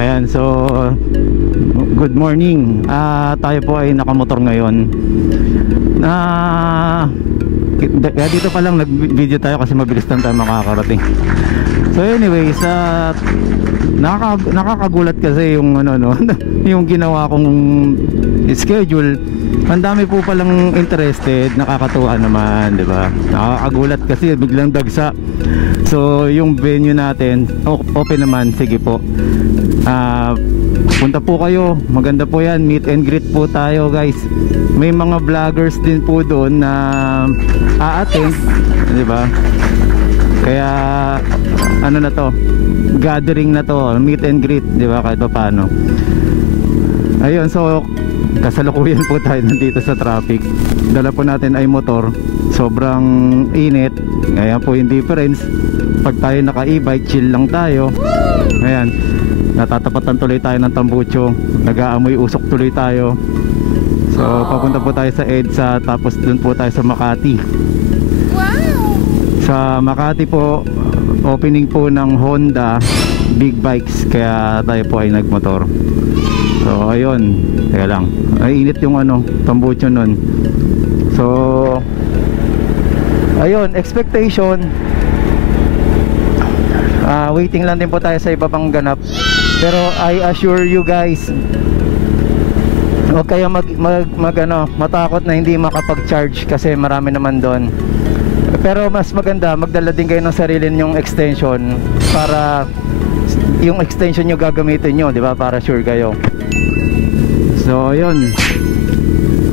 Ayan, so good morning. Tayo po ay nakamotor ngayon. Kaya dito pa lang nag-video tayo kasi mabilis lang tayo makakarating. So anyways, nakakagulat kasi yung yung ginawa kong schedule. Ang dami po palang interested, nakakatuwa naman, 'di ba? Nakakagulat kasi biglang dagsa. So yung venue natin open naman, sige po. Punta po kayo, maganda po yan, meet and greet po tayo guys. May mga vloggers din po doon na a-attend, di ba? Kaya ano na to, gathering na to, meet and greet, di ba, kahit pa paano. Ayun, so kasalukuyan po tayo nandito sa traffic. Dala po natin ay motor, sobrang init. Kaya po yung difference, pag tayo naka e-bike, chill lang tayo. Ayan, natatapatan tuloy tayo ng tambucho, nag-aamoy usok tuloy tayo. So papunta po tayo sa EDSA, tapos dun po tayo sa Makati. Wow! Sa Makati po, opening po ng Honda Big Bikes, kaya tayo po ay nagmotor. So ayun, teka lang, ay init yung tambucho nun. So ayun, expectation, waiting lang din po tayo sa iba pang ganap. Pero I assure you guys, huwag kayo matakot na hindi makapag-charge kasi marami naman doon. Pero mas maganda, magdala din kayo ng sarili ninyong extension para yung extension nyo gagamitin nyo, di ba? Para sure kayo. So yun,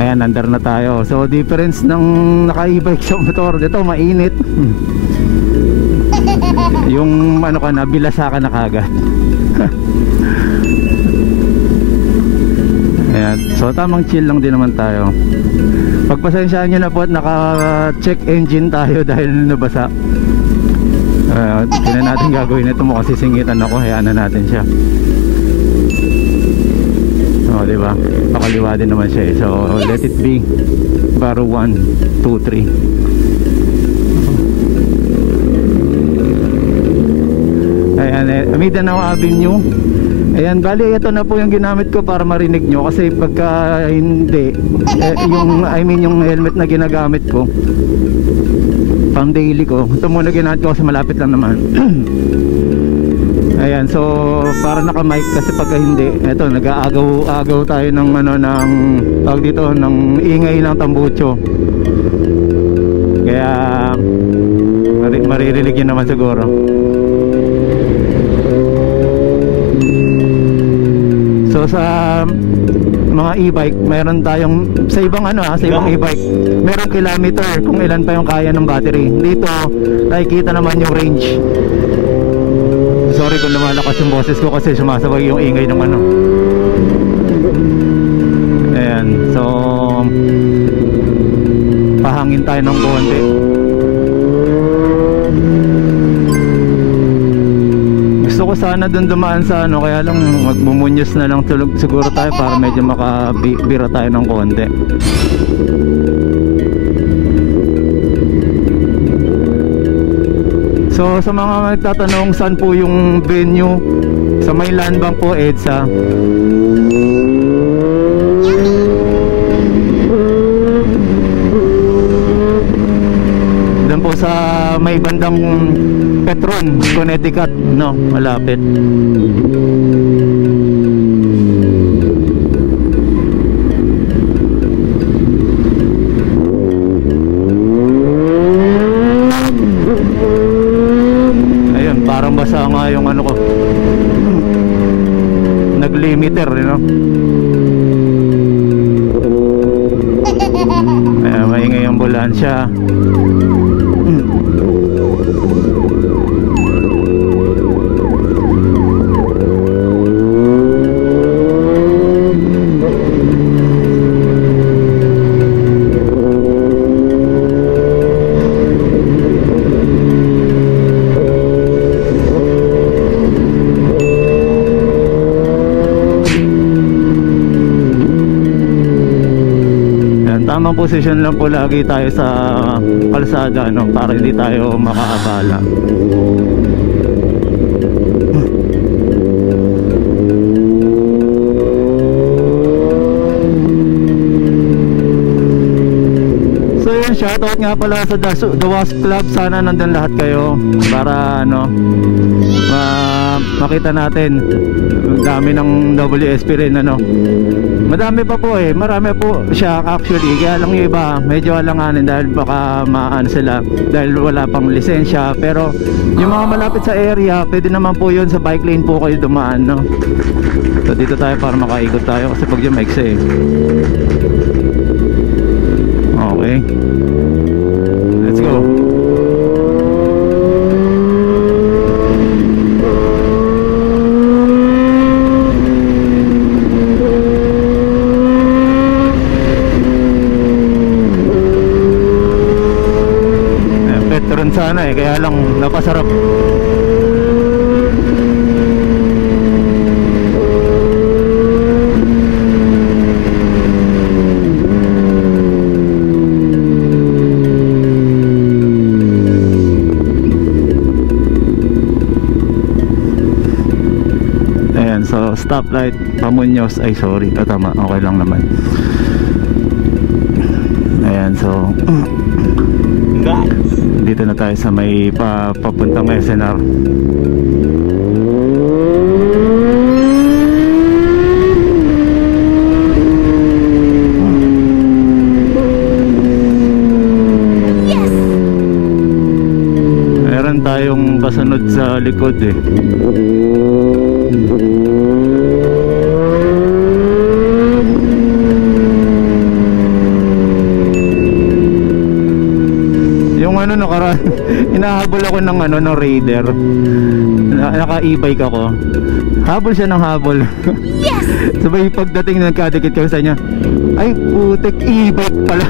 ayan, under na tayo. So difference ng naka-e-bike sa motor, dito mainit. Yung bilasa ka na kagad. Ayan, so tamang chill lang din naman tayo. Pagpasensyaan nyo na po at naka-check engine tayo dahil nabasa. Tingnan natin gagawin ito, mukhang sisingitan ako, hayaan na natin siya. Diba? Pakaliwa din naman siya eh. So let it be. Baro 1, 2, 3. Ayan, Mindanao Avenue. Ayan, bali ito na po yung ginamit ko para marinig nyo. Kasi pagka hindi yung helmet na ginagamit ko pang daily ko, ito muna ginamit ko kasi malapit lang naman. Ayan, so para naka-mic kasi pagka hindi, eto nag-aagaw tayo ng tawag dito, ng ingay ng tambucho. Kaya maririnig yun naman siguro. So sa mga e-bike, meron tayong sa ibang sa ibang e-bike, merong kilometer kung ilan pa yung kaya ng battery. Dito, nakikita naman yung range. Sorry kung lumalakas yung boses ko kasi sumasabay yung ingay ng Ayan, so pahangin tayo ng konti. Gusto ko sana dun dumaan sa kaya lang magbumunyos na lang tulog siguro tayo para medyo makabira tayo ng konti. So sa mga nagtatanong saan po yung venue, sa may land bank po, EDSA. Doon po sa may bandang Petron, Connecticut, malapit. Parang basa nga yung ko, nag-limiter, Ayan, maingay yung ambulansya. Tamang posisyon lang po lagi tayo sa kalsada para hindi tayo makaabala. shoutout nga pala sa The Wasp Club. Sana nandun lahat kayo para makita natin. Dami ng WSP rin Madami pa po marami po siya actually. Kaya lang yung iba medyo alanganin dahil baka maano sila dahil wala pang lisensya. Pero yung mga malapit sa area, pwede naman po yun, sa bike lane po kayo dumaan So dito tayo para makaikot tayo kasi pag yung maiksa Okay, let's go. Veteran sana kaya lang napasarap. So stoplight Pamuños, ay sorry, tama, okay lang naman. Ayan, so dito na tayo sa may papuntang SNR. Yes! Meron tayong kasunod sa likod Hinahabol ako ng Raider. Naka-e-bike ako. Habol siya ng habol. Yes! Sabay pagdating nagkadikit kami sa kanya, ay putek, e-bike pala.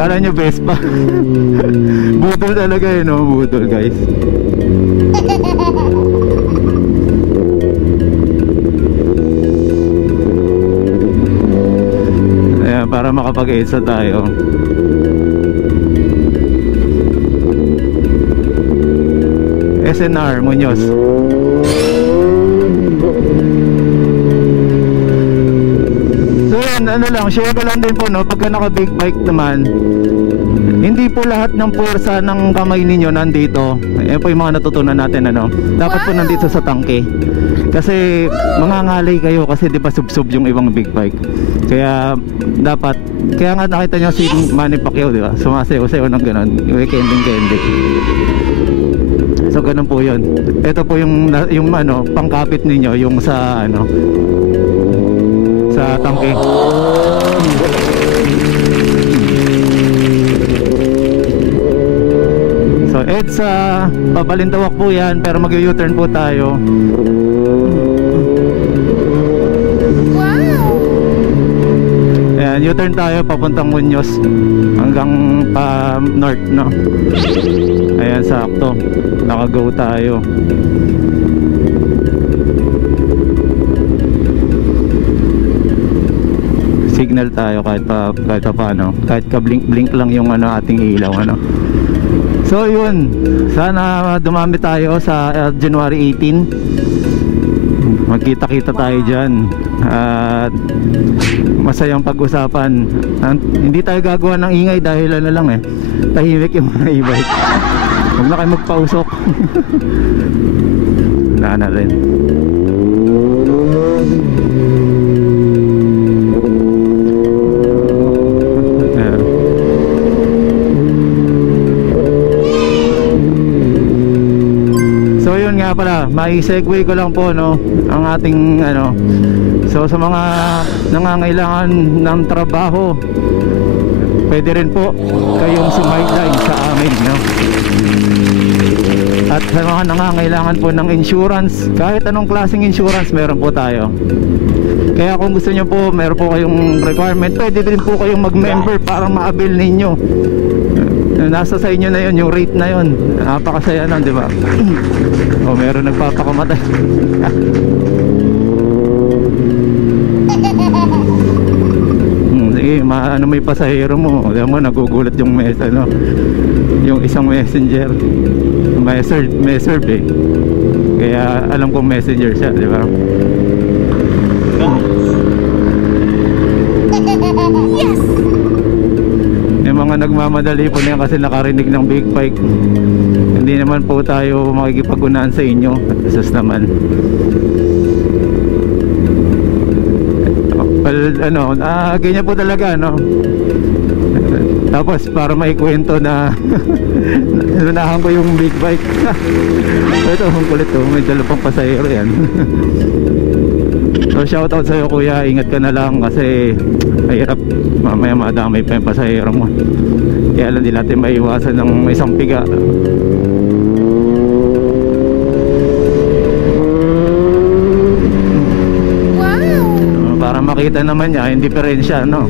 Kala nyo Vespa. Budol talaga budol guys. Para makapag-EDSA tayo. SNR Muñoz. So yan, share ko lang din po pagka naka big bike naman, hindi po lahat ng puwersa ng kamay ninyo nandito. Yan po yung mga natutunan natin dapat po nandito sa tangke. Kasi mangangalay kayo kasi di ba sub-sub yung ibang big bike. Kaya dapat, kaya nga nakita nyo si Manny Pacquiao, di ba? Sumasayaw-sayaw ng gano'n, kending-kending. So ganun po yun. Ito po yung pangkapit ninyo, yung sa sa tangke. So EDSA, Pabalintawak po yan, pero mag-U-turn po tayo. U-turn tayo papuntang Muñoz hanggang pa north Ayan, sakto. Naka-go tayo. Signal tayo kahit paano. Kahit ka-blink-blink lang yung ating ilaw So yun, sana dumami tayo sa January 18. Magkita-kita tayo dyan at masayang pag-usapan. Hindi tayo gagawa ng ingay dahil tahimik yung mga e-bike. Huwag na kayo magpausok. Na rin. So yun nga pala, may segue ko lang po ang ating so sa mga nangangailangan ng trabaho, pwede rin po kayong sumideline sa amin At sa mga nangangailangan po ng insurance, kahit anong klaseng insurance meron po tayo. Kaya kung gusto nyo po, meron po kayong requirement, pwede din po kayong mag-member para ma-avail ninyo. Nasa sa inyo na yun, yung rate na yun. Napakasaya nun, di ba? O meron nagpapakamatay. Sige, may pasahero mo. Alam mo, nagugulat yung yung isang messenger. May serve Kaya alam kong messenger siya, di ba? mga nagmamadali po na yan kasi nakarinig ng big bike. Hindi naman po tayo makikipag-unahan sa inyo. Sus naman. Well, ano, ganyan po talaga, no? Tapos para maikwento na nunahan ko yung big bike. Ito, ang kulit to, may dala pang pasahero yan. So shoutout sa'yo kuya, ingat ka na lang kasi mahirap, mamaya madamay pa yung pasahero mo. Kaya lang din natin maiwasan ng isang piga. Wow! Para makita naman niya yung diferensya, no?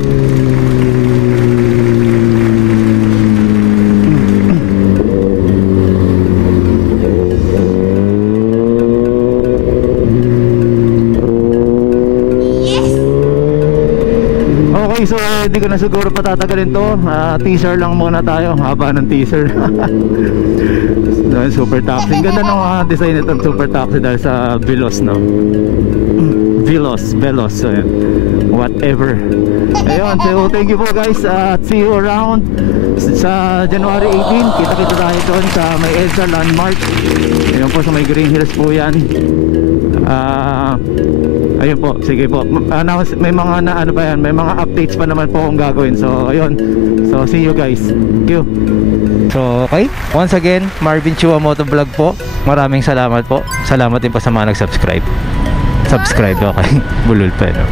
Okay, so hindi ko na siguro patatagalin to. Teaser lang muna tayo. Haba ng teaser. Super taxi. Ganda ng design nito, super taxi dahil sa Veloz, no? Veloz. So, whatever. Ayun, so thank you po guys. See you around sa January 18. Kita-kita tayo doon sa may EDSA Landmark. Ayun po sa may Green Hills po yan. Ayun po, sige po. May mga ano pa yan, may mga updates pa naman po akong gagawin. So, ayun. So, see you guys. Thank you. So, okay. Once again, Marvin Chua Motovlog po. Maraming salamat po. Salamat din po sa mga nag-subscribe. Subscribe, okay. Bulol pa, no?